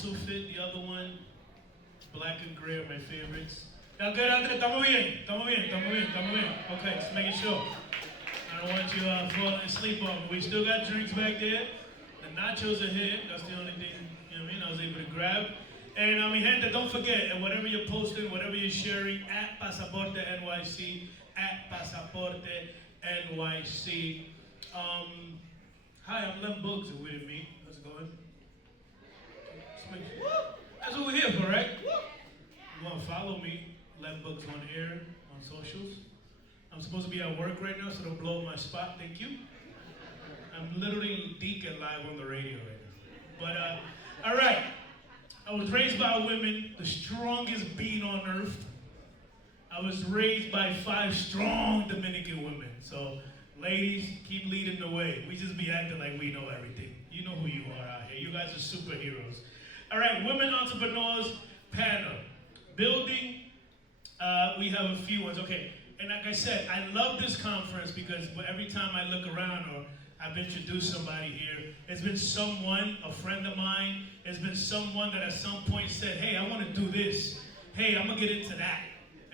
also fit. The other one, black and gray are my favorites. Y'all good out there? Estamos bien, estamos bien, estamos bien, estamos bien. Okay, just making sure. I don't want you falling asleep on me. We still got drinks back there. The nachos are here. That's the only thing, you know what I mean, I was able to grab. And mi gente, don't forget, and whatever you're posting, whatever you're sharing, at Pasaporte NYC, at Pasaporte NYC. Hi, I'm Lem Books, and with me. How's it going? That's what we're here for, right? You want to follow me, Lem Books on air, on socials. I'm supposed to be at work right now, so don't blow my spot, thank you. I'm literally deacon live on the radio right now. But, all right. I was raised by women, the strongest being on earth. I was raised by 5 strong Dominican women. So, ladies, keep leading the way. We just be acting like we know everything. You know who you are out here. You guys are superheroes. All right, women entrepreneurs panel. Building, we have a few ones. Okay, and like I said, I love this conference because every time I look around or I've introduced somebody here, it's been someone, a friend of mine, it's been someone that at some point said, hey, I want to do this. Hey, I'm going to get into that.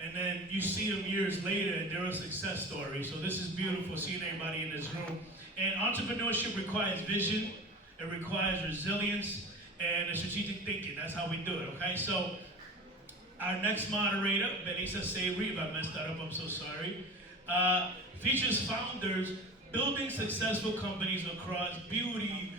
And then you see them years later and they're a success story. So this is beautiful seeing everybody in this room. And entrepreneurship requires vision, it requires resilience, and strategic thinking. That's how we do it, okay? So our next moderator, Belisa Savory, if I messed that up, I'm so sorry, features founders building successful companies across beauty,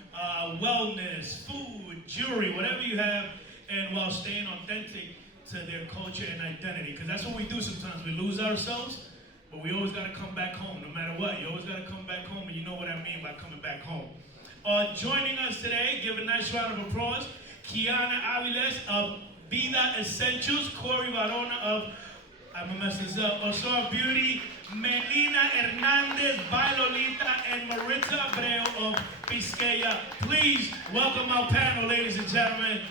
wellness, food, jewelry, whatever you have, and while staying authentic to their culture and identity. Because that's what we do sometimes. We lose ourselves, but we always got to come back home, no matter what. You always got to come back home, and you know what I mean by coming back home. Joining us today, give a nice round of applause, Kiana Aviles of Vida Essentials, Corey Varona of, I'm gonna mess this up, Osoa Beauty, Melina Hernandez, Bailolita, and Maritza Abreu of Biscaya. Please welcome our panel, ladies and gentlemen.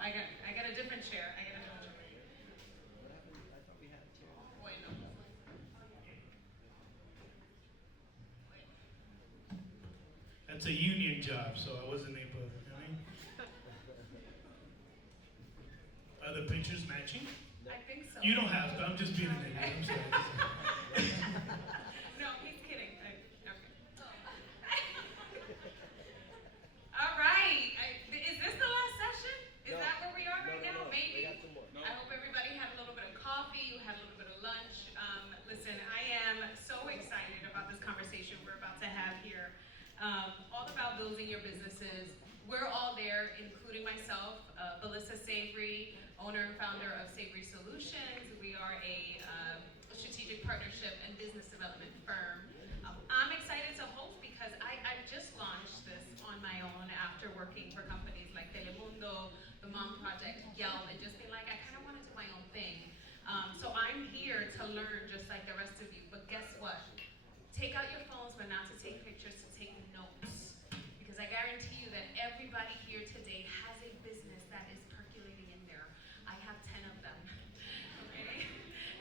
I got a different chair. Wait, no. That's a union job, so I wasn't able, you know what I mean? Are the pictures matching? I think so. You don't have to, I'm just being an idiot, I'm sorry. No, he's kidding. Okay. All right. Is this the last session? Is that where we are right now? Maybe. We got some more. I hope everybody had a little bit of coffee, you had a little bit of lunch. Listen, I am so excited about this conversation we're about to have here. All about building your businesses. We're all there, including myself, Belisa Savory, owner and founder of Savory Solutions. We are a strategic partnership and business development firm. I'm excited to host because I've just launched this on my own after working for companies like Telemundo, the Mom Project, Yelp, and just being like, I kind of want to do my own thing. So I'm here to learn just like the rest of you, but guess what? Take out your phones, but not to take pictures, to take notes. Because I guarantee you that everybody here today has a business that is percolating in there. I have 10 of them, okay?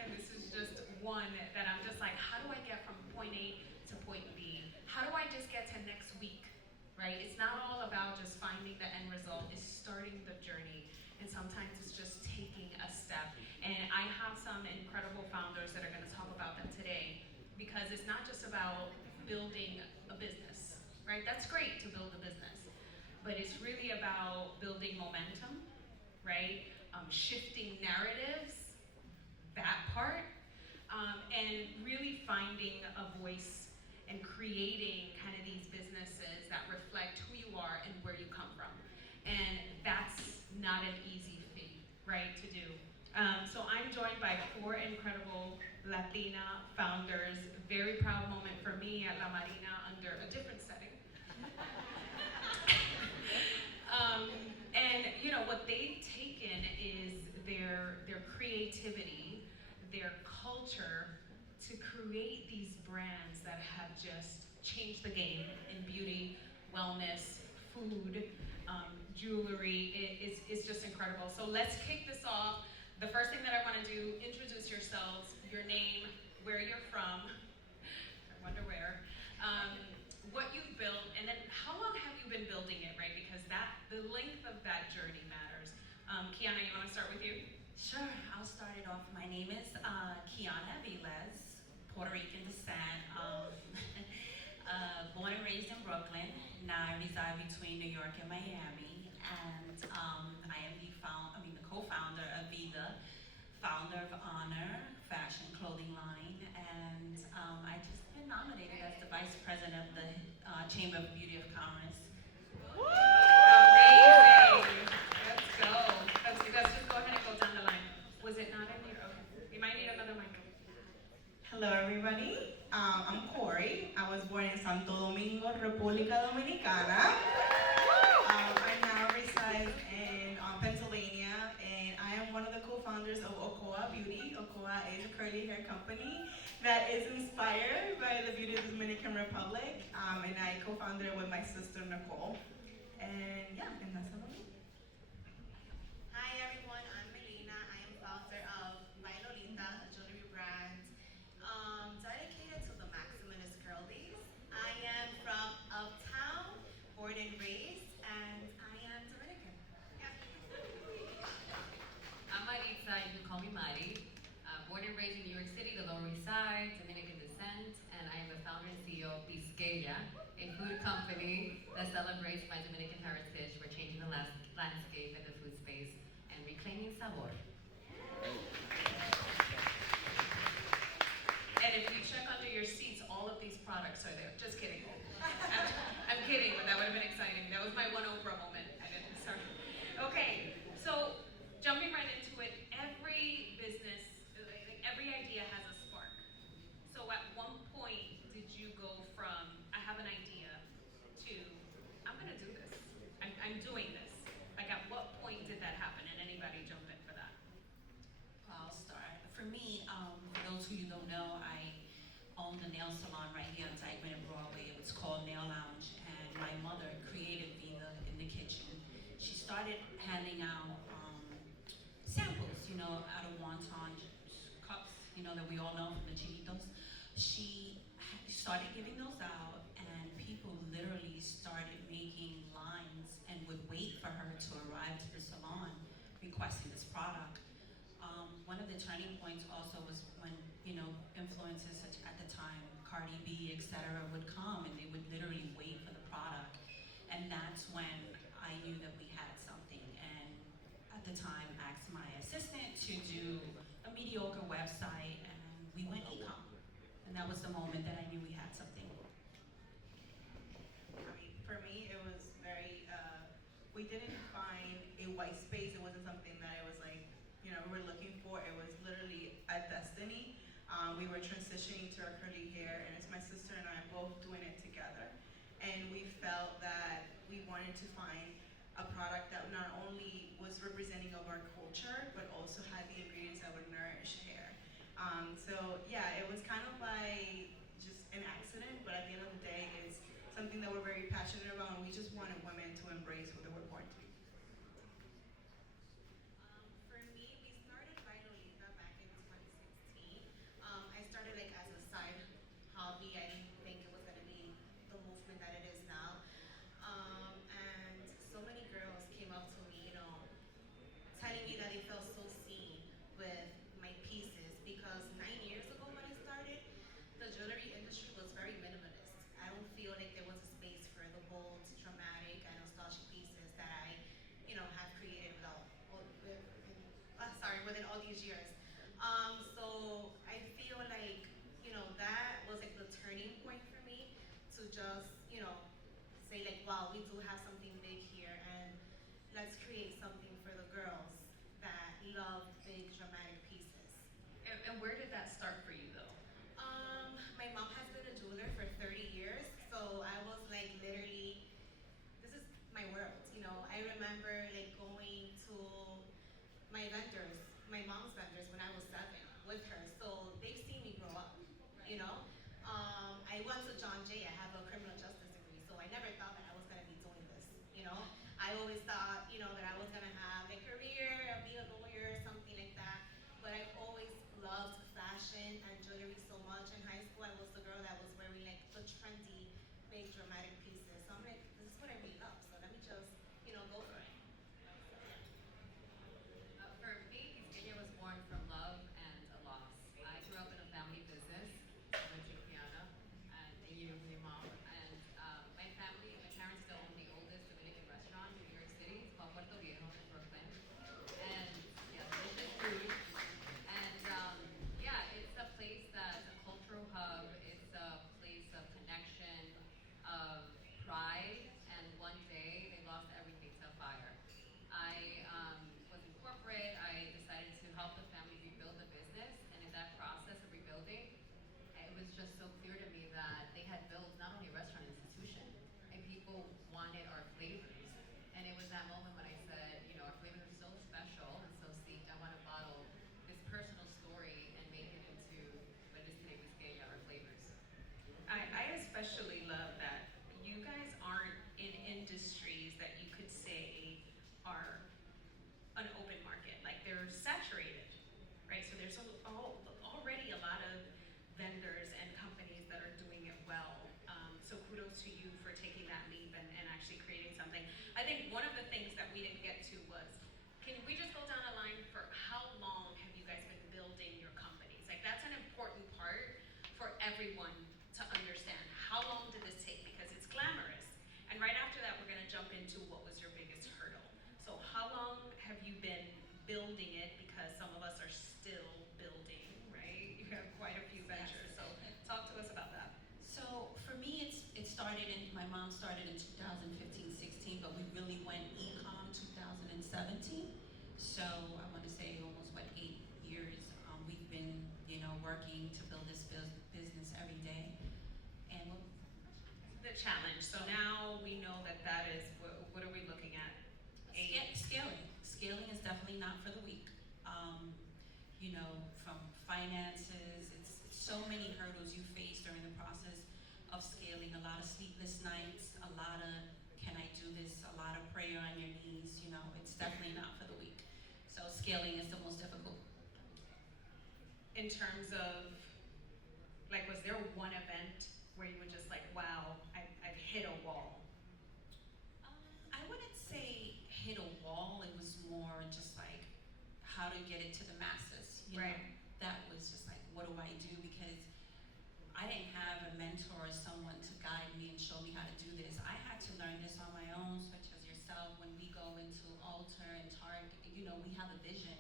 And this is just one that I'm just like, how do I get from point A to point B? How do I just get to next week, right? It's not all about just finding the end result, it's starting the journey. And sometimes it's just taking a step. And I have some incredible founders that are gonna talk about that today, because it's not just about building a business, right? That's great to build a business, but it's really about building momentum, right? Shifting narratives, that part, and really finding a voice and creating kind of these businesses that reflect who you are and where you come from. And that's not an easy feat, right, to do. So I'm joined by 4 incredible Latina founders. Very proud moment for me at La Marina under a different setting. And you know, what they've taken is their creativity, their culture, to create these brands that have just changed the game in beauty, wellness, food, jewelry. It's just incredible. So let's kick this off. The first thing that I want to do, introduce yourselves, your name, where you're from, I wonder where, what you've built, and then how long have you been building it, right? Because the length of that journey matters. Kiana, you want to start with you? Sure, I'll start it off. My name is Kiana Viles, Puerto Rican descent. Born and raised in Brooklyn. Now I reside between New York and Miami. And I am the co-founder of Vida, founder of Honor Fashion Clothing Line, and I just been nominated as the vice president of the Chamber of Beauty of Commerce. Amazing. Let's go. Let's just go ahead and go down the line. Was it not in here? Okay. You might need another mic. Hello, everybody. I'm Corey. I was born in Santo Domingo, República Dominicana. I now reside in Pennsylvania, and I am one of the co-founders of Ocoa Beauty. Ocoa is a curly hair company that is inspired by the beauty of the Dominican Republic, and I co-founded it with my sister Nicole. And yeah, and that's about it. Hi everyone, I'm Melina. I am founder of Lolita, a jewelry brand dedicated to the maximalist girlies. I am from Uptown, born and raised, and I am Dominican. Yeah. I'm Maritza, you can call me Mari. Born and raised in New York City, the Lower East Side, Dominican descent, and I am the founder and CEO of Bisqueya, a food company that celebrates my Dominican heritage. We're changing the landscape in the food space and reclaiming sabor. And if you check under your seats, all of these products are there. Just kidding. I'm kidding, but that would have been exciting. That was my one Oprah moment. I didn't, sorry. Okay, so jumping right into it, every business, like every idea has a spark. So at one point, did you go from, I have an idea, to, I'm gonna do this. I'm doing this. Like at what point did that happen? And anybody jump in for that? I'll start. For me, for those who you don't know, I owned a nail salon right here on Tagline and Broadway. It was called Nail Lounge, and my mother created Vida in the kitchen. She started handing out samples, out of wonton cups, that we all know from the chinitos. She started giving those out, and people literally started making lines and would wait for her to arrive to the salon requesting this product. One of the turning points also was when, influencers such at the time, Cardi B, etc., would come and they would literally wait for the product. And that's when I knew that we had something. And at the time, asked my assistant to do a mediocre website, and we went e-com. And that was the moment that I knew we had something. I mean, for me, it was very, we didn't find a white space. It wasn't something that it was like, we were looking for. It was literally a destiny. We were transitioning to our curly hair, and it's my sister and I both doing it together. And we felt that we wanted to find a product that not only was representing of our culture, but also had the ingredients that would nourish hair. So yeah, it was kind of like just an accident, but at the end of the day, it's something that we're very passionate about, and we just wanted women to embrace who they were born to be. For me, we started Lolita back in 2016. I started like as a side hobby. I didn't think it was gonna be the movement that it is now. And so many girls came up to me, telling me that they felt so seen with my pieces because 9 years ago when I started, the jewelry industry was very minimalist. I don't feel like there was a space for the bold, dramatic, and nostalgic pieces that I, have created within all these years. So I feel like, that was like the turning point for me to just, say like, wow, we do have something big here, and let's create something for the girls that love big dramatic pieces. And where did that start for you though? My mom has been a jeweler for 30 years, so I was like literally, this is my world. I remember like going to my vendors, my mom's vendors when I was 7 with her, so they've seen me grow up. I went to John Jay. I have a criminal justice degree, so I never thought that I was gonna be doing this. I that moment when I said, our flavors are so special and so steeped. I want to bottle this personal story and make it into what it is today, Biscaya, our flavors. I especially love that you guys aren't in industries that you could say are an open market. Like they're saturated, right? So there's already a lot of vendors and companies that are doing it well. So kudos to you for taking that leap and actually creating something. I think one of the things that we didn't get to was, can we just go down a line for how long have you guys been building your companies? Like that's an important part for everyone to understand. How long did this take? Because it's glamorous. And right after that, we're gonna jump into what was your biggest hurdle. So how long have you been building it? Because some of us are still building, right? You have quite a few ventures. So talk to us about that. So for me, it started my mom started in 2015-16, but we really went e-com 2017. So I want to say almost 8 years we've been working to build this business every day. And The challenge. So now we know that is what are we looking at? Scaling is definitely not for the weak. From finances, it's so many hurdles you face during the process of scaling. A lot of sleepless nights, a lot of can I do this, a lot of prayer on your knees. It's definitely not for the weak. So scaling is the most difficult. In terms of, like, was there one event where you were just like, wow, I've hit a wall? I wouldn't say hit a wall. It was more just like how to get it to the masses. Right. That was just like, what do I do? Because I didn't have a mentor or someone to guide me and show me how to do this. I had to learn this on my own, such as yourself. When we go into Alter and Target, we have a vision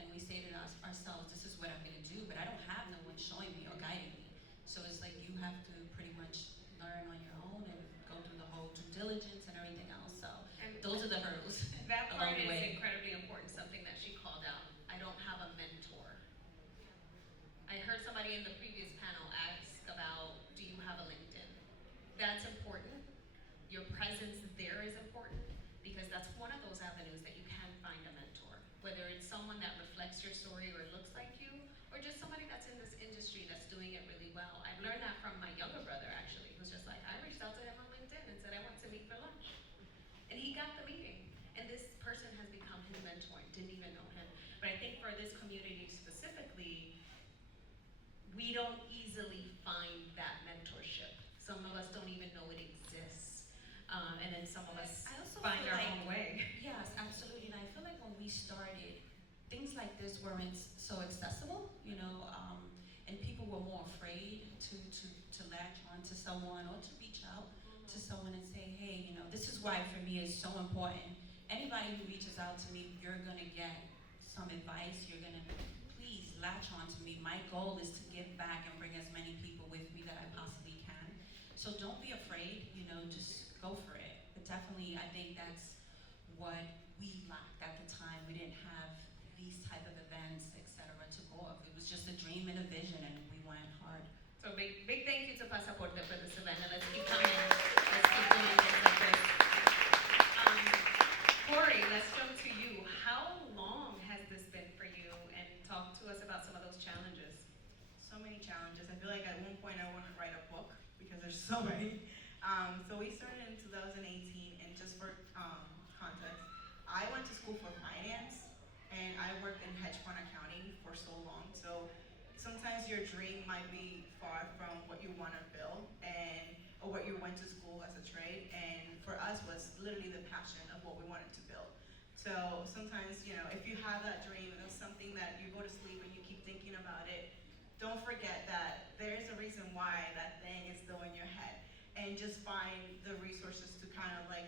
and we say to ourselves, this is what I'm gonna do, but I don't have no one showing me or guiding me. So it's like you have to pretty much learn on your own and go through the whole due diligence and everything else. So And those are the hurdles. that part along the is way. incredibly important, something that she called out. I don't have a mentor. I heard somebody in the previous panel ask about, do you have a LinkedIn? That's important. Your presence there is important because that's one of those avenues that you can find a mentor. Whether it's someone that reflects your story or looks like you, or just somebody that's in this industry that's doing it really well. I've learned that from my younger brother actually, who's just like, I reached out to him on LinkedIn and said I want to meet for lunch. And he got the meeting. And this person has become his mentor. Didn't even know him. But I think for this community specifically, we don't easily find that mentorship. Some of us don't even know it exists. And then some of us I also find feel our like- own way. Yes, absolutely. And I feel like when we started, things like this weren't so accessible, and people were more afraid to latch on to someone or to reach out to someone and say, hey, this is why for me it's so important. Anybody who reaches out to me, you're gonna get some advice. You're gonna please latch on to me. My goal is to give back and bring as many people with me that I possibly can. So don't be afraid, just go for it. But definitely, I think that's what we lacked at the time. We didn't have these type of events, etc. to go off. It was just a dream and a vision, and we went hard. So big thank you to Pasaporte for this event, and let's keep coming. Let's keep doing things like this. Corey, let's jump to you. How long has this been for you? And talk to us about some of those challenges. So many challenges. I feel like at one point I want to write a book because there's so many. So we started in 2018, and just for context, I went to school for finance, and I worked in hedge fund accounting for so long. So sometimes your dream might be far from what you want to build, or what you went to school as a trade. And for us was literally the passion of what we wanted to build. So sometimes, if you have that dream and it's something that you go to sleep and you keep thinking about it, don't forget that there is a reason why that thing is still in your head. And just find the resources to kind of like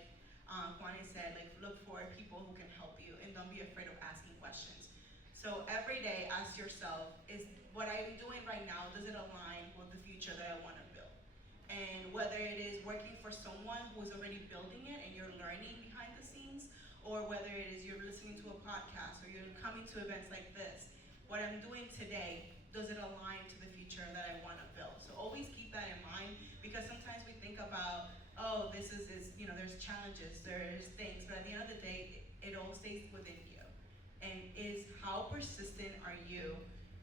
Juani said, like look for people who can help you and don't be afraid of asking questions. So every day ask yourself, is what I'm doing right now, does it align with the future that I want to build? And whether it is working for someone who's already building it and you're learning behind the scenes, or whether it is you're listening to a podcast or you're coming to events like this, what I'm doing today, does it align to the future that I want to build? So always keep that in mind, because sometimes we think about, oh, this is there's challenges, there's things, but at the end end of the day, it all stays within you. And is how persistent are you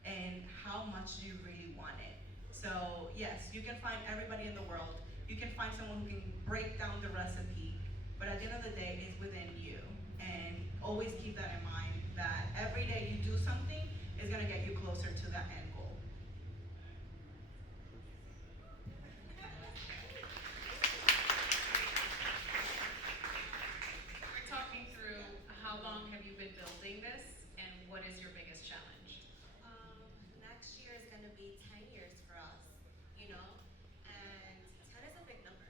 and how much do you really want it? So yes, you can find everybody in the world. You can find someone who can break down the recipe, but at the end of the day, it's within you. And always keep that in mind, that every day you do something is gonna get you closer to that end goal. We're talking through how long have you been building this and what is your biggest challenge? Next year is going to be 10 years for us, you know, and 10 is a big number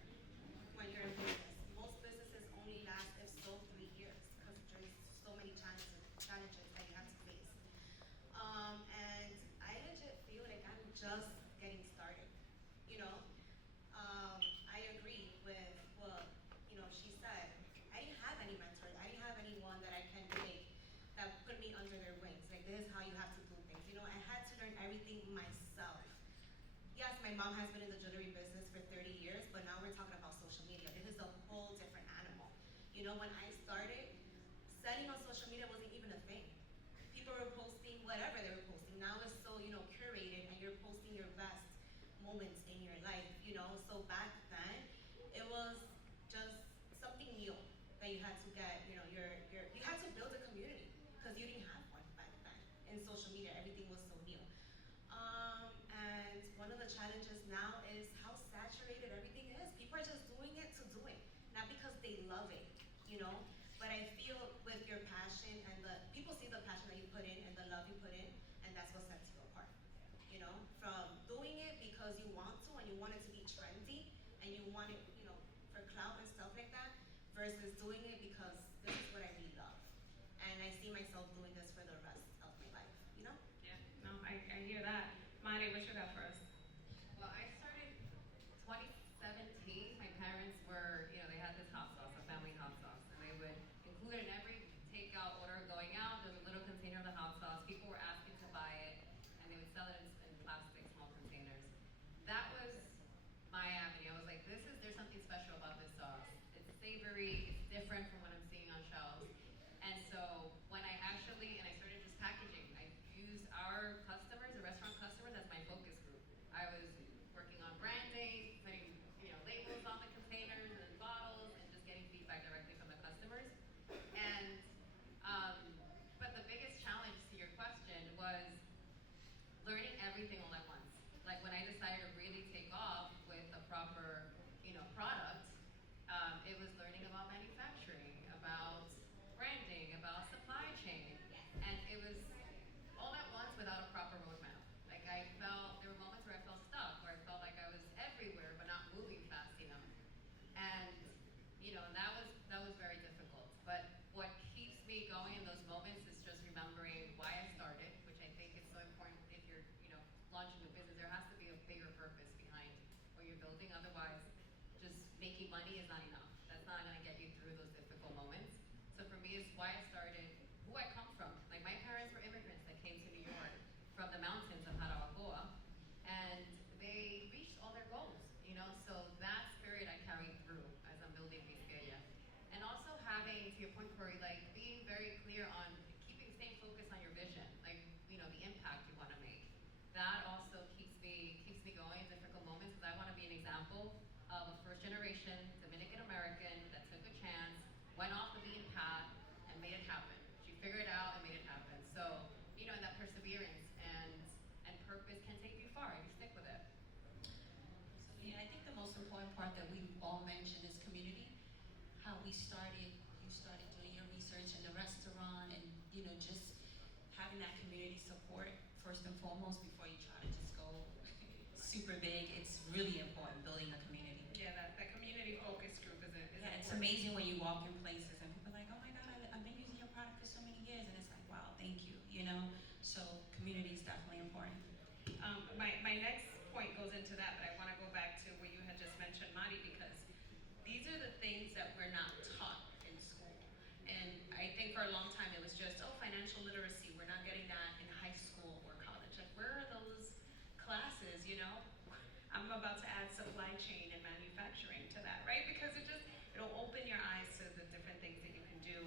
when you're in business. Most businesses only last, if so, 3 years because there's so many challenges that you have to face. And I legit feel like I'm just getting started, you know. I agree with what, she said. I didn't have any mentors. I didn't have anyone that I can take that put me under their wings. Like, this is how you have to do things. I had to learn everything myself. Yes, my mom has been in the jewelry business for 30 years, but now we're talking about social media. This is a whole different animal. When I started, selling on social media wasn't even a thing. People were posting whatever they were posting. Now it's so, curated, and you're posting your best moments in your life. So back then, it was just something new that you had to get, you had to build a community because you didn't have one back then. In social media, everything was so new. And one of the challenges now is how saturated everything is. People are just doing it to do it, not because they love it. But I feel with your passion and people see the passion that you put in and the love you put in, and that's what sets you apart. From doing it because you want to and you want it to be trendy and you want it, for clout and stuff like that, versus doing it because this is what I really love. And I see myself doing this for the rest of my life. Yeah, no, I hear that. Mari, what you got for us? Well, I started 2017. My parents were, they had this hot sauce, a family hot sauce, and they would include it in every takeout order going out. There's a little container of the hot sauce. People were asking to buy it, and they would sell it in plastic, small containers. That was my avenue. I was like, there's something special about this sauce. It's savory, it's different from what I'm seeing on shelves. And so when I started just packaging. I used our customers, the restaurant customers, as my focus group. I was working on branding, putting labels on the containers and bottles, and just getting feedback directly from the customers. And but the biggest challenge to your question was learning everything all at once. Like when I decided to really take off with a proper, product, it was learning about manufacturing, about branding, about supply chain, and it was all at once without a proper roadmap. Like there were moments where I felt stuck, where I felt like I was everywhere but not moving fast enough, and that was very difficult. But what keeps me going in those moments is just remembering why I started, which I think is so important. If you're launching a business, there has to be a bigger purpose behind what you're building. Otherwise, just making money is not enough. That's not going to get you through those difficult moments. So for me, it's why I started, who I come from. Like my parents were immigrants that came to New York from the mountains of Jarabacoa, and they reached all their goals. So that spirit I carry through as I'm building Vizcaya. And also having, to your point, Corey, like being very clear on staying focused on your vision, like the impact you want to make. That also keeps me going in difficult moments because I want to be an example of a first generation Dominican American that took a chance, went off the beaten path, and made it happen. She figured it out and made it happen. So and that perseverance and purpose can take you far if you stick with it. So yeah, I think the most important part that we all mentioned is community. How you started doing your research in the restaurant, and just having that community support first and foremost before you try to just go super big. It's really important building a community. Yeah, that community focus group is Yeah, it's important. amazing when you walk in places and people are like, oh my God, I've been using your product for so many years, and it's like, wow, thank you. So community is definitely important. My next point goes into that, but I want to go back to what you had just mentioned, Mari, because these are the things that we're not taught in school. And I think for a long time it was just, financial literacy, we're not getting that in high school or college. Like, where are those classes, I'm about to add supply chain and manufacturing to that, right? Because it'll open your eyes to the different things that you can do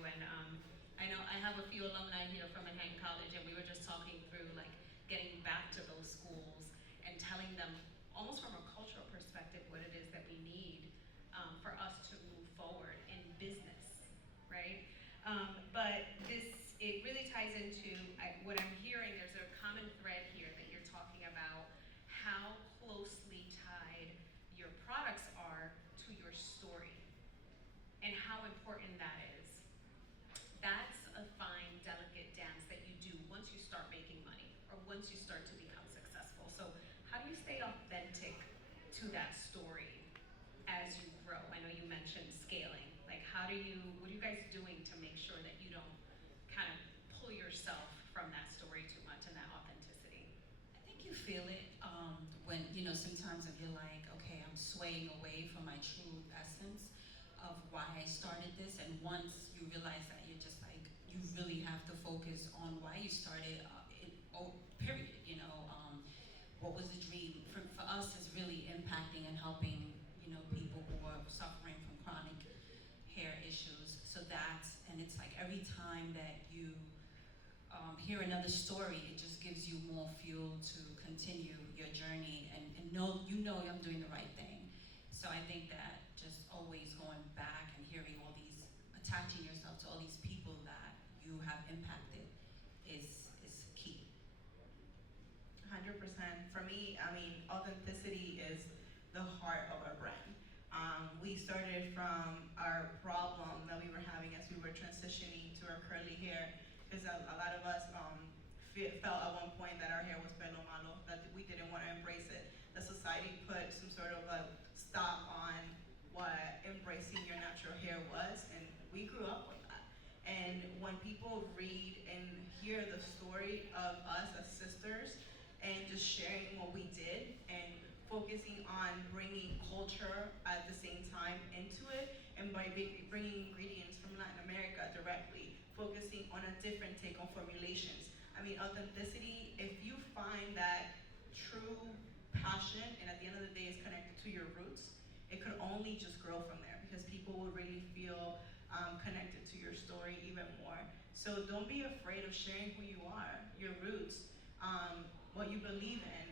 have a few alumni here from Manhattan College, and we were just talking through like getting back to those schools and telling them almost from a cultural perspective what it is that we need for us to move forward in business, right? But it really ties into what I'm hearing. There's a common thread here that you're talking about how closely tied your products are to your story and how important that is. That's a fine, delicate dance that you do once you start making money or once you start to become successful. So how do you stay authentic to that story as you grow? I know you mentioned scaling. Like what are you guys doing to make sure that you don't kind of pull yourself from that story too much and that authenticity? I think you feel it when, sometimes if you're like, okay, I'm swaying away from my true essence of why I started this, and once you realize that you're just like, you really have to focus on why you started, period, what was the dream? For us, it's really impacting and helping, people who are suffering from chronic hair issues. So and it's like every time that you hear another story, it just gives you more fuel to continue your journey and know I'm doing the right thing. So I think that just always going back and hearing all these, attaching yourself to all these people that you have impacted is key. 100%. For me, authenticity is the heart of our brand. We started from our problem that we were having as we were transitioning to our curly hair, because a lot of us felt at one point that our hair was pelo malo, that we didn't want to embrace it. The society put some sort of a stop on what embracing your natural hair was, and we grew up with that. And when people read and hear the story of us as sisters and just sharing what we did and focusing on bringing culture at the same time into it, and by bringing ingredients from Latin America directly, focusing on a different take on formulations. Authenticity, if you find that true passion and at the end of the day is connected to your roots, it could only just grow from there because people will really feel connected to your story even more. So don't be afraid of sharing who you are, your roots, what you believe in,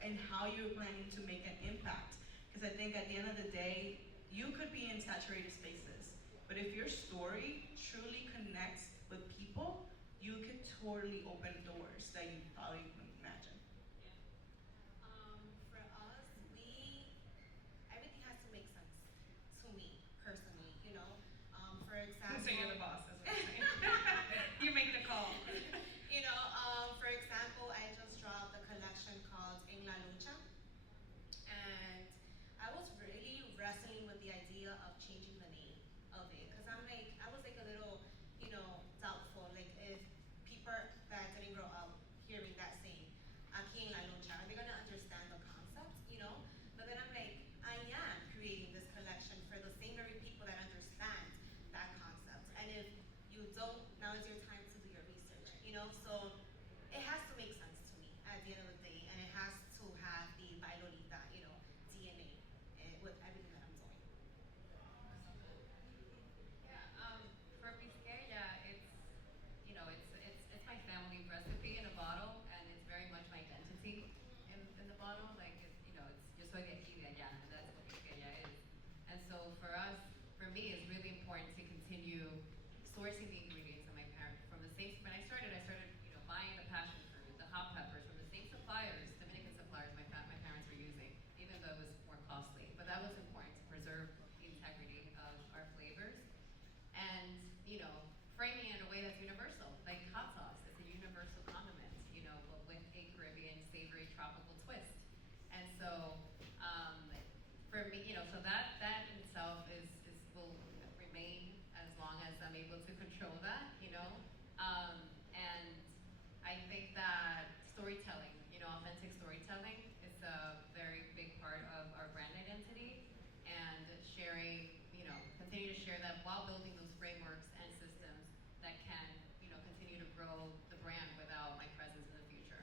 and how you're planning to make an impact. Because I think at the end of the day, you could be in saturated spaces, but if your story truly connects with people, you could totally open doors that you probably couldn't imagine. For us, everything has to make sense to me personally. For example. So you're the boss, that's what I'm saying. You make the call. For example, I just dropped a collection called En La Lucha, and I was really wrestling with the idea of changing the name of it, because I was like a little, doubtful, like if people that didn't grow up hearing that saying, aquí en la lucha, are they gonna understand the concept, But then I'm like, I am creating this collection for the same very people that understand that concept, and if you don't, now is your time to do your research, So it has to make sense to me at the end of the day, and it has to have the Bailolita, DNA with everything that I'm doing. Yeah, for Biscaya, it's my family recipe in a bottle, and it's very much my identity in the bottle. Like it's yo soy de aquí de allá, and that's what Biscaya is. And so for me, it's really important to continue sourcing the ingredients of my parents from the same. When I started buying the passion fruit, the hot peppers from the same suppliers, Dominican suppliers my parents were using, even though it was more costly. But that was important to preserve the integrity of our flavors. And, framing it in a way that's universal, like hot sauce. It's a universal condiment, but with a Caribbean savory tropical twist. And so, for me, so that in itself will remain as long as I'm able to control that, and I think that storytelling, authentic storytelling is a very big part of our brand identity, and sharing, continue to share that while building those frameworks and systems that can, continue to grow the brand without my presence in the future.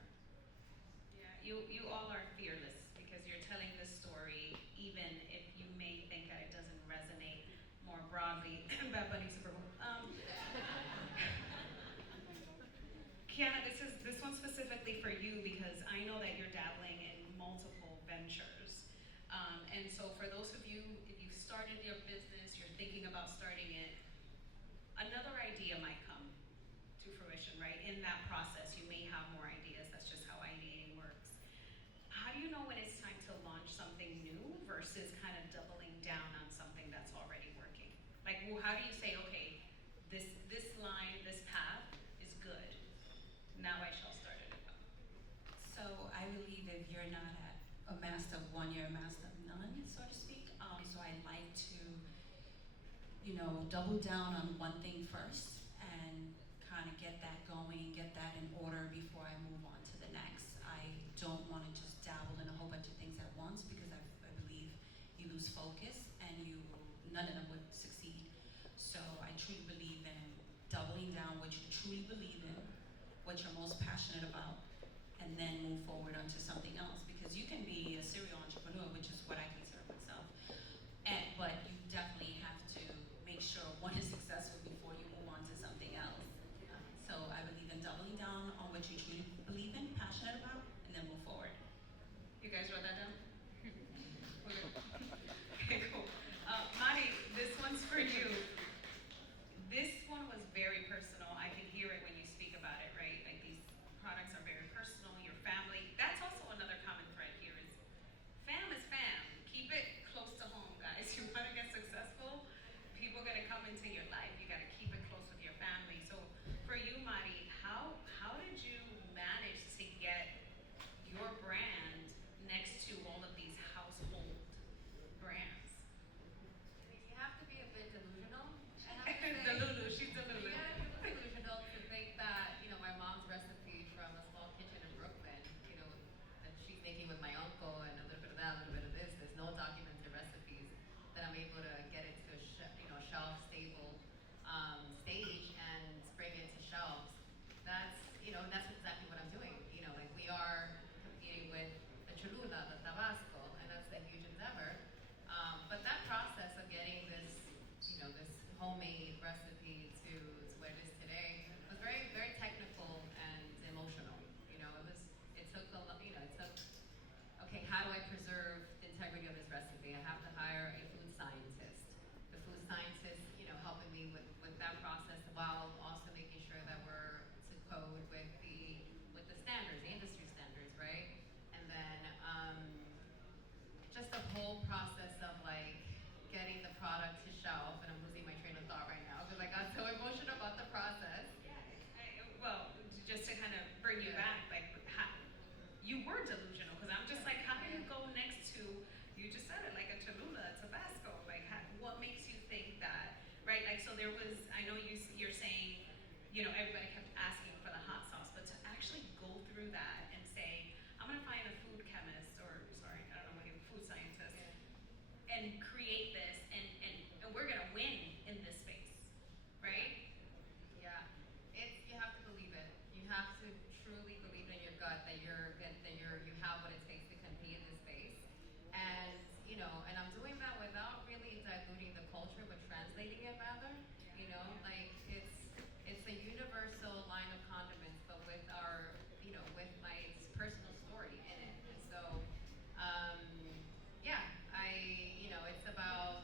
Yeah, you all are fearless because you're telling this story even if you may think that it doesn't resonate more broadly. Bad Bunny Super Bowl. specifically for you because I know that you're dabbling in multiple ventures. And so for those of you, if you've started your business, you're thinking about starting it, another idea might come to fruition, right? In that process, you may have more ideas. That's just how ideating works. How do you know when it's time to launch something new versus kind of doubling down on something that's already working? Like, well, how do you say, okay, this line, this path is good. Now I shall start it. So I believe if you're not a master of one, you're a master of none, so to speak. So I like to, double down on one thing first and kind of get that going, get that in order before I move on to the next. I don't want to just dabble in a whole bunch of things at once because I believe you lose focus and none of them would succeed. So I truly believe in doubling down what you truly believe in, what you're most passionate about, and then move forward onto something else. Because you can be a serial entrepreneur, which is what I consider myself, but you definitely have to make sure one is successful before you move on to something else. So I believe in doubling down on what you truly believe in, passionate about, and then move forward. You guys wrote that down? Okay, cool. Mari, this one's for you. This one was very personal. I can hear it when you speak about it, right? Like these products are very personal, your family. That's also another common thread here is fam is fam. Keep it close to home, guys. You want to get successful, people are going to come into your life. You got to keep it close with your family. So for you, Mari, how did you manage to get your brand next to all of these household brands? You have to be a bit delusional. I have to say. The Lulu, she's the Lulu. You gotta be delusional to think that, my mom's recipe from a small kitchen in Brooklyn, that she's making with my uncle and a little bit of that, a little bit of this. There's no documented recipes that I'm able to get it to a shelf stable stage and bring it to shelves. That's exactly what I'm doing. Like we are competing with the Cholula, the Tabasco, and that's a huge endeavor. But that process of getting this homemade recipe to what it is today was very, very technical and emotional. It took a lot, it took, okay, how do I preserve the integrity of this recipe? I have to hire a food scientist. The food scientist, helping me with that process while also making sure that we're to code with the standards, the industry standards, right? And then just the whole process of like getting the product to shelf, and I'm losing my train of thought right now because I got so emotional about the process. Well, just to kind of bring you back, like you were delusional because I'm just like, how do you go next to? You just said it like a Cholula, a Tabasco. Like, what makes you think that, right? Like, so there was. I know you're saying, everybody kept asking for the hot sauce, but to actually go through that and say, I'm gonna find a food chemist or sorry, I don't know what food scientist, and create this, and we're gonna win in this space, right? Yeah, you have to believe it. You have to truly believe in your gut that you have what it takes to compete in this space, and and I'm doing that without really diluting the culture, but translating it rather. Like it's a universal line of condiments, but with our with my personal story in it, and so it's about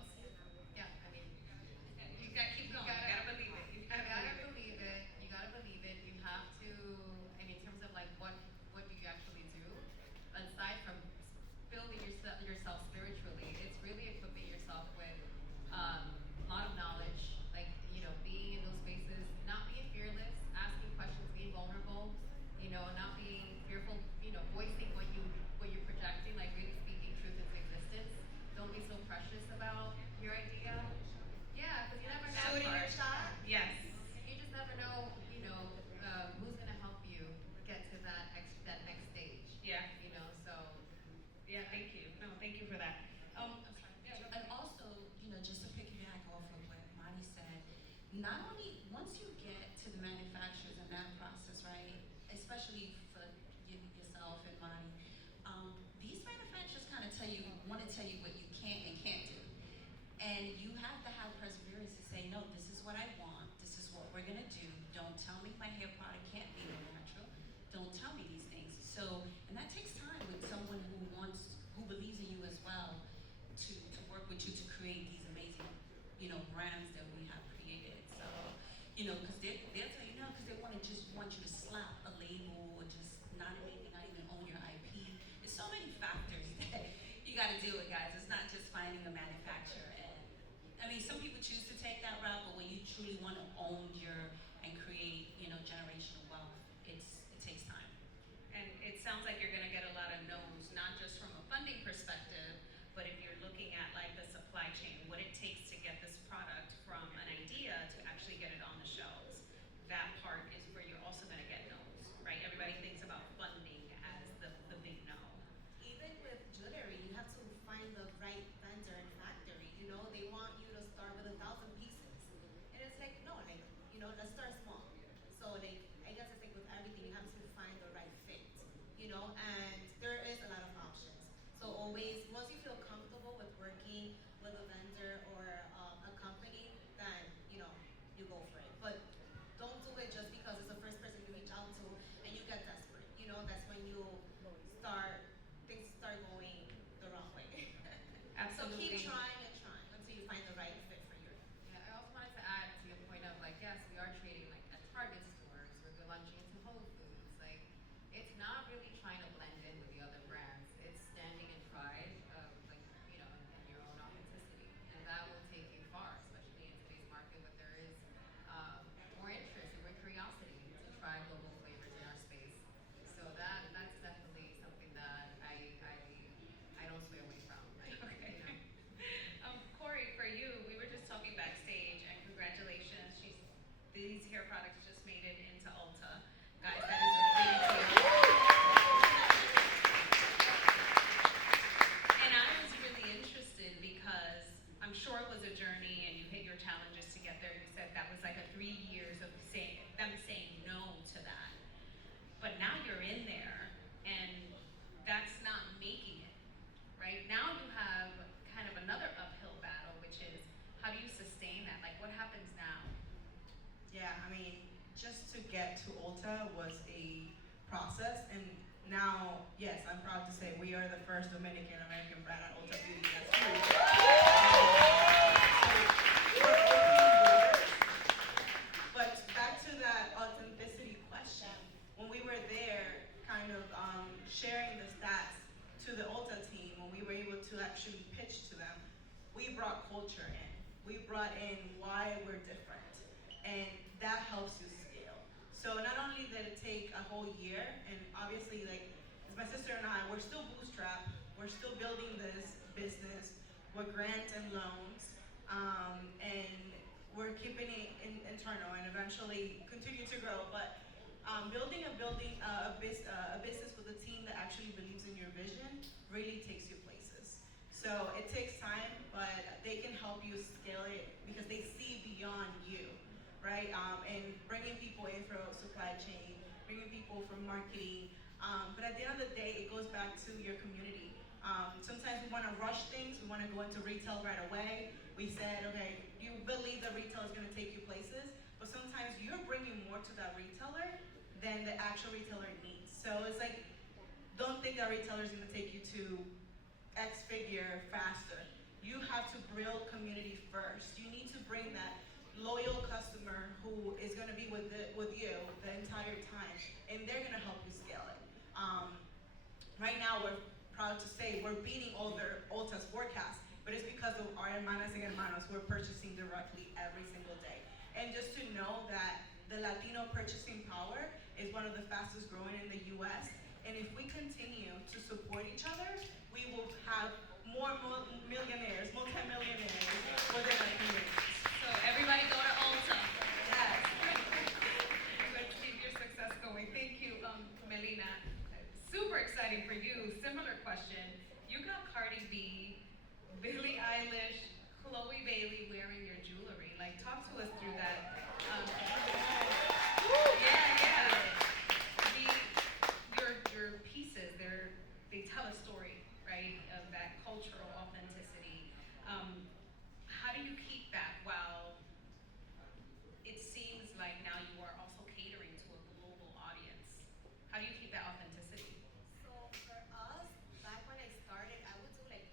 You gotta keep going. You gotta believe it. You gotta believe it. You gotta believe it. You have to. And in terms of like what do you actually do, aside from building yourself spiritually, it's really equipping yourself with a lot of knowledge. Like being in those spaces, not being fearless, asking questions, being vulnerable. Not being fearful. Voicing what you're projecting, like really speaking truth into existence. Don't be so precious about your idea. Yeah, because you never know. Shooting your shot? Yes. You just never know, who's gonna help you get to that next stage. Yeah. So. Yeah. Thank you. No, thank you for that. I'm sorry. And also, just to piggyback off of what Mani said, not only once you get to the manufacturers and that process, right? Especially for yourself and Mani, these manufacturers kind of want to tell you what you can and can't do. And you have to have perseverance to say, no, this is what I want. This is what we're going to do. Don't tell me my hair product can't be natural. Don't tell me you got to do it, guys. It's not just finding a manufacturer. And I mean, some people choose to take that route, but when you truly want to own your and create, generational wealth, it takes time. And it sounds like you're going to get a lot of no's, not just from a funding perspective, but if you're looking at like the supply chain, what it takes to get this product from an idea to actually get it on the shelves. That part is where you're also going to get no's, right? Everybody thinks about funding as the big no. Even with jewelry, you have to find the right vendor and factory. You know, they want you to start with 1,000 pieces, and it's like no, like let's start small. So like I guess it's like with everything, you have to find the right fit. And there is a lot of options. So always, once you feel comfortable with working with a vendor or a company, then you go for it. But don't do it just because it's the first person you reach out to and you get desperate. That's when you start things start going the wrong way. So Absolutely. keep trying and trying until you find the right fit for you. Yeah, I also wanted to add to your point of like, yes, we are trading like at Target stores, we're launching into Whole Foods. Like, it's not really trying to blend in with the other brands. It's standing in pride of like, in your own authenticity, and that will take you far, especially in today's market where there is more interest and more curiosity to try global flavors in our space. So that's definitely something that I don't sway away from. Okay. Corey, for you, we were just talking backstage, and congratulations. These hair products just made it into Ulta. Guys, that is a big deal. And I was really interested because I'm sure it was a journey and you hit your challenges to get there. You said that was like a 3 years of them saying no to that. But now you're in there, and that's not making it. Right? Now you have kind of another uphill battle, which is how do you sustain that? Like, what happens now? Yeah, I mean, just to get to Ulta was a process, and now, yes, I'm proud to say we are the first Dominican American brand at Ulta Beauty. That's true. So we're opening doors. But back to that authenticity question, when we were there, kind of sharing the stats to the Ulta team, when we were able to actually pitch to them, we brought culture in. We brought in why we're different, and that helps you scale. So not only did it take a whole year, and obviously, like, as my sister and I, we're still bootstrapped. We're still building this business with grants and loans, and we're keeping it internal and eventually continue to grow. But building a business with a team that actually believes in your vision really takes you places. So it takes time, but they can help you scale it because they see beyond you, right? And bringing people in from supply chain, bringing people from marketing. But at the end of the day, it goes back to your community. Sometimes we want to rush things. We want to go into retail right away. We said, okay, you believe that retail is going to take you places, but sometimes you're bringing more to that retailer than the actual retailer needs. So it's like, don't think that retailer is going to take you to X figure faster. You have to build community first. You need to bring that loyal customer who is going to be with you the entire time, and they're going to help you scale it. Right now, we're proud to say we're beating all their Ulta's forecasts, but it's because of our hermanas and hermanos who are purchasing directly every single day. And just to know that the Latino purchasing power is one of the fastest growing in the U.S., and if we continue to support each other, we will have more millionaires, multi-millionaires within our communities. So everybody go to Ulta. Yes. Let's keep your success going. Thank you, Melina. Super exciting for you. Similar question. You got Cardi B, Billie Eilish, Chloe Bailey wearing your jewelry. Like, talk to us through that. Yeah. Your pieces, they tell a story, right, of that cultural authenticity. How do you keep that while it seems like now you are also catering to a global audience? How do you keep that authenticity? So for us, back when I started, I would do like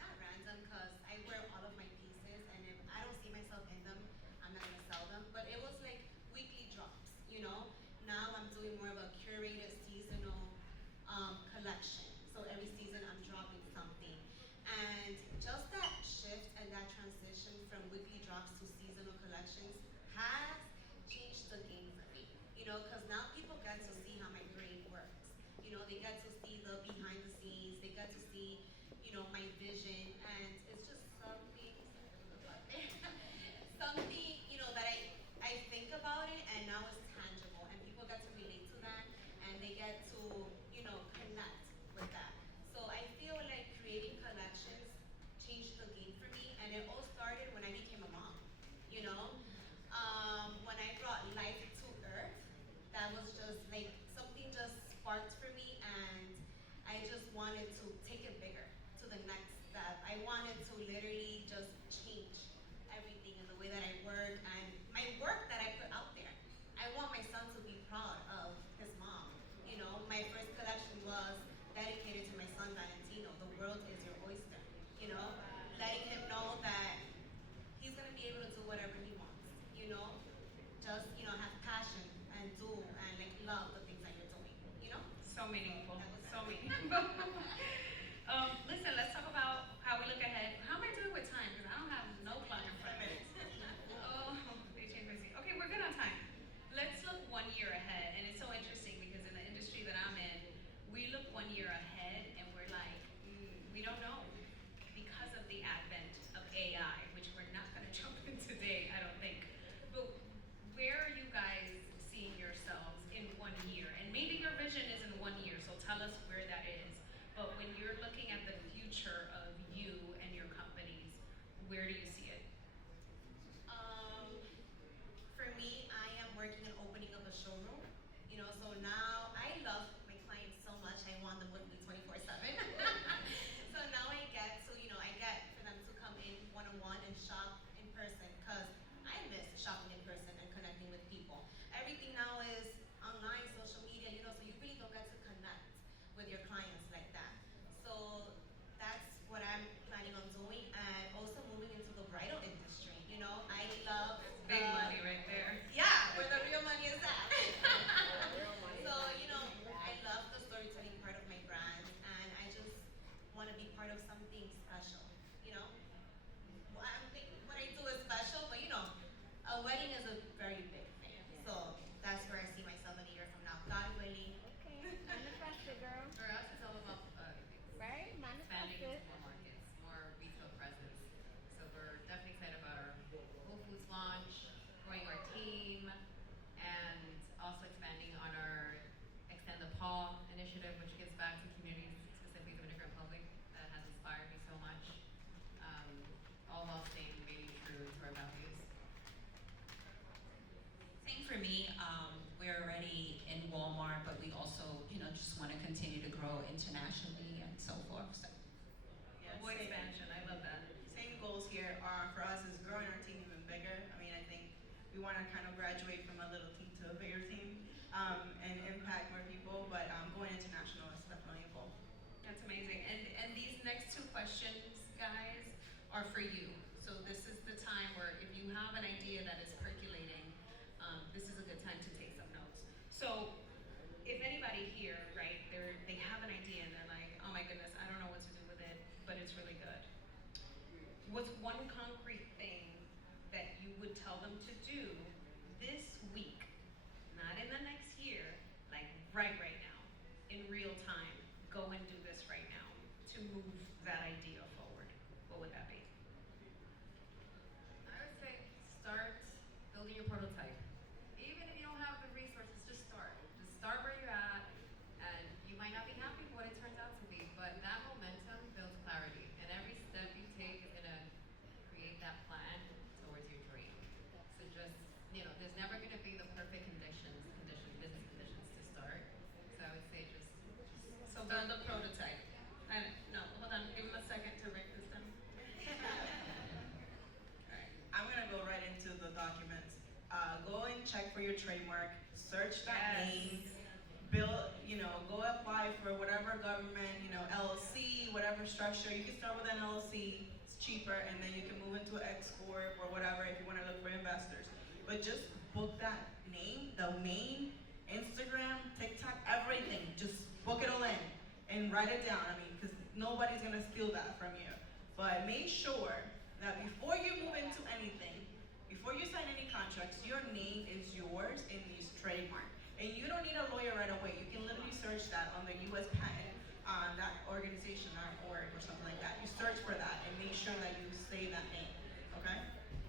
not random because I wear all of my pieces, and if I don't see myself in them, I'm not gonna sell them. But it was like weekly drops. Now I'm doing more of a curated seasonal collection. So every season I'm dropping something, to seasonal collections has changed the game for me. You know, because now people get to see how my brain works. You know, they get to see the behind the scenes. They get to see, you know, my vision, and it's just something. Something, you know, that I think about it, and now it's tangible, and people get to relate to that, and they get to, you know, connect with that. So I feel like creating collections changed the game for me, and it all started when I became a mom. You know, when I brought life to earth, that was just like something just sparked for me, and I just wanted to take it bigger to the next step. I wanted to literally just change everything in the way that I work and my work that I put out there. I want my son to be proud of his mom. You know, my first collection was dedicated to my son Valentino. The world is your oyster. You know, letting him know that he's gonna be able to do whatever he wants. You know, just, you know, have passion and do and like love the things that you're doing. You know. So meaningful. That was So that. meaningful. Listen, let's talk about how we look ahead. How am I doing with time? Because I don't have no clock in front of me. Oh, they changed my seat. Okay, we're good on time. Let's look 1 year ahead, and it's so interesting because in the industry that I'm in, we look 1 year ahead, and we're like, we don't know because of the advent of AI, which we're not going to jump in today, I don't think. But where are you guys seeing yourselves in 1 year? And maybe your vision is in 1 year, so tell us where that is. But when you're looking at the future of you and your companies, where do you see it? For me, I am working on opening up a showroom. You know, so now I love my clients so much. I want them with me 24/7. So now I get to, you know, I get for them to come in one-on-one and shop in person because I miss shopping in person and connecting with people. Everything now is online, social media, you know, so you really don't get to connect with your clients like that. So that's what I'm planning on doing, and also moving into the bridal industry. You know, I love Big money right there. yeah, where the real money is at. So, you know, I love the storytelling part of my brand, and I just want to be part of something special. You know, well, I think what I do is special, but you know, a wedding is a very big thing. So that's where I see myself in a year from now, God willing. Okay, manifest it, girl. For us, it's all about Right? expanding Manifest into it. more markets, more retail presence. So we're definitely excited about our Whole Foods launch, growing our team, and also expanding on our Extend the Paw initiative, which gives back to communities, specifically the Dominican Republic, that has inspired me so much. All while staying really true to our values. Same for me. We're already in Walmart, but we also, you know, just want to continue to grow internationally and so forth. So. Yeah, Boy same. expansion, I love that. Same goals here are for us is growing our team even bigger. I mean, I think we want to kind of graduate from a little team to a bigger team and impact more people. But going international is definitely a goal. That's amazing. And these next two questions, guys, are for you. So this is the time where if you have an idea that is percolating, this is a good time to take some notes. So if anybody here, right, they have an idea and they're like, oh my goodness, I don't know what to do with it, but it's really good. What's one concrete thing that you would tell them to do this week, not in the next year, like right now, in real time, go and do this right now to move that idea forward? What would that be? I would say start building your prototype. Even if you don't have the resources, just start. Just start where you're at, and you might not be happy with what it turns out to be, but that momentum builds clarity, and every step you take is gonna create that plan towards your dream. So just, you know, there's never gonna be the perfect business conditions to start. So I would say just So build a prototype. And no, hold on, give them a second to write this down. Alright, I'm gonna go right into the documents. Go and check for your trademark, search that Yes. name, build, you know, go apply for whatever government, you know, LLC, whatever structure. You can start with an LLC, it's cheaper, and then you can move into X Corp or whatever if you wanna look for investors. But just book that name, domain, Instagram, TikTok, everything. Just book it all in and write it down. I mean, because nobody's gonna steal that from you. But make sure that before you move into anything, before you sign any contracts, your name is yours and is trademark. And you don't need a lawyer right away. You can literally search that on the U.S. patent, that organization or org or something like that. You search for that and make sure that you say that name. Okay?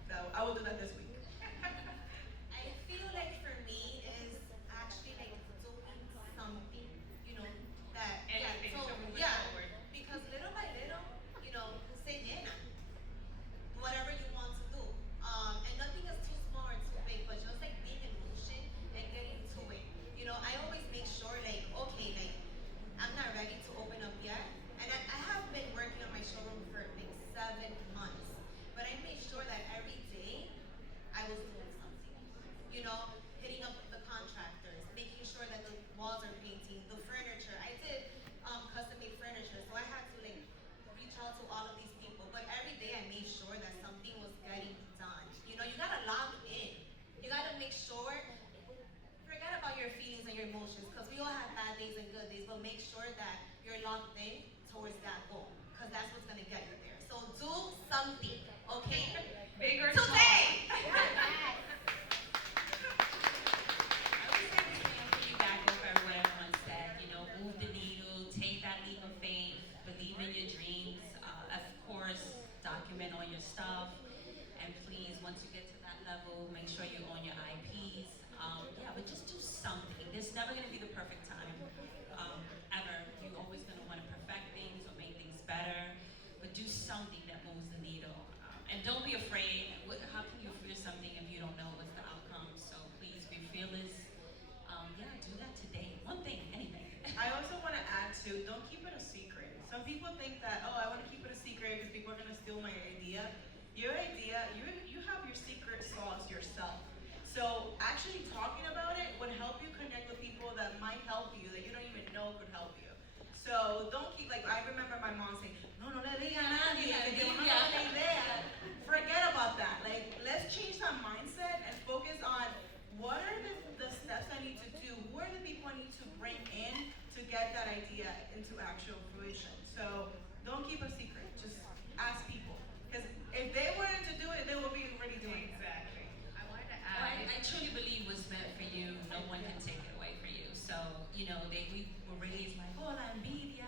So I will do that this week. I feel like for me is actually like doing something, you know, that Anything so to move it yeah, forward. because little by little, you know, se llena. Whatever you want to do. And nothing is too small or too big, but just like being in motion and getting to it. You know, I always make sure like, okay, like I'm not ready to open up yet. And I have been working on my showroom for like 7 months. But I made sure that every day I was doing something. You know, hitting up the contractors, making sure that the walls are painting, the furniture. I did custom made furniture, so I had to like reach out to all of these people. But every day I made sure that something was getting done. You know, you gotta log in. You gotta make sure, forget about your feelings and your emotions, because we all have bad days and good days, but make sure that you're locked in towards that goal, because that's what's gonna get you there. So do something, okay? Big or small. Today! I would say the same for you back over what everyone said. You know, move the needle, take that leap of faith, believe in your dreams. Of course, document all your stuff, and please, once you get to that level, make sure you own your IPs. Yeah, but just do something. There's never going to be the perfect time, ever. You're always going to want to perfect things or make things better, but do something that moves the needle. And don't be afraid. How can you fear something if you don't know what's the outcome? So please be fearless. Yeah, do that today. One thing, anything. I also want to add to, don't keep it a secret. Some people think that, oh, I want to keep it a secret because people are going to steal my idea. Your idea, you have your secret sauce yourself. So actually talking about it would help you connect with people that might help you, that you don't even know could help you. So don't keep, like, I remember my mom saying, no le diga a nadie, que te van a dar una idea. Forget about that. Like, let's change that mindset and focus on what are the steps I need to do? Who are the people I need to bring in to get that idea into actual fruition? So don't keep a secret. Just ask people. Because if they wanted to do it, they will be already doing it. Exactly. I wanted to Well, add. I truly believe what's meant for you, no one can take it away for you. So, you know, we were raised like, oh, la envidia,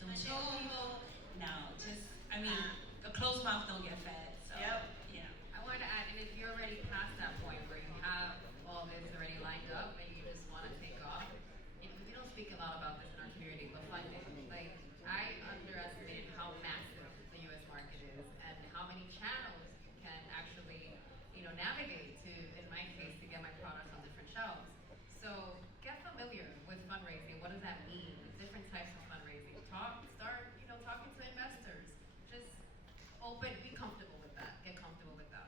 don't choro. No, just, I mean, a closed mouth don't get fed. So, Yep. yeah. I wanted to add, and if you're already past that point where you have all this already lined up and you just want to take off, because we don't speak a lot about this in our community, but funding. Like, I underestimated how massive the U.S. market is and how many channels can actually, navigate to, in my case, to get my products on different shelves. So get familiar with fundraising. What does that mean? Different types of fundraising. Start, talking to investors. Just be comfortable with that. Get comfortable with that.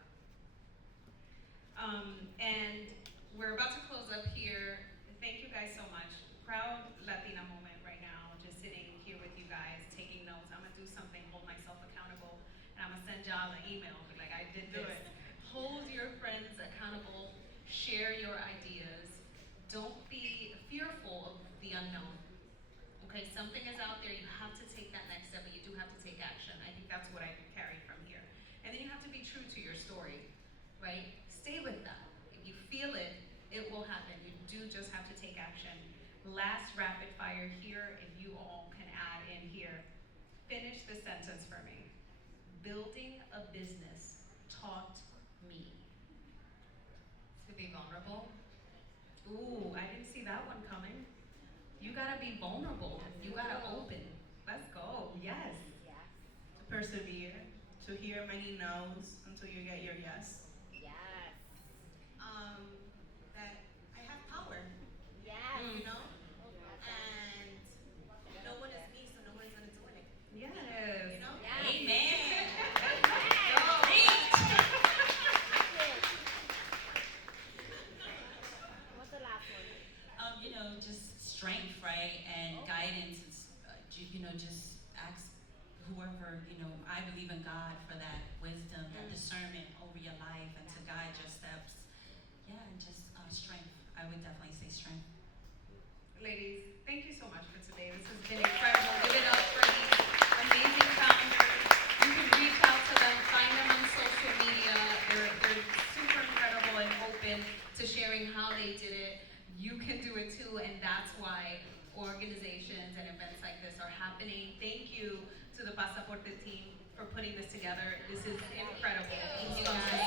And we're about to close up here. Thank you guys so much. Proud Latina moment right now. Just sitting here with you guys, taking notes. I'm gonna do something, hold myself accountable, and I'm gonna send y'all an email. Be like, I did this. Hold your friends accountable. Share your ideas. Don't be fearful of the unknown. Okay, something is out there. You have to take that next step, but you do have to take action. I think that's what I carried from here. And then you have to be true to your story, right? Stay with that. If you feel it, it will happen. You do just have to take action. Last rapid fire here, if you all can add in here. Finish the sentence for me. Building a business taught me. To be vulnerable. Ooh, I didn't see that one coming. You gotta be vulnerable. You gotta open. Let's go. Yes. Yes. To persevere, to hear many no's until you get your yes. Yes. That I have power, Yes. you know? And no one is me, so no one's gonna do it. Yes. You know? Yes. Amen. What's the last one? Just strength, right, and guidance. It's, just ask whoever, I believe in God for that wisdom, that discernment over your life and to guide your steps. Yeah, and just strength. I would definitely say strength. Ladies, thank you so much for today. This has been incredible. Give it up for these amazing founders. You can reach out to them, find them on social media. They're super Pasaporte team for putting this together. This is incredible. Thank you, guys.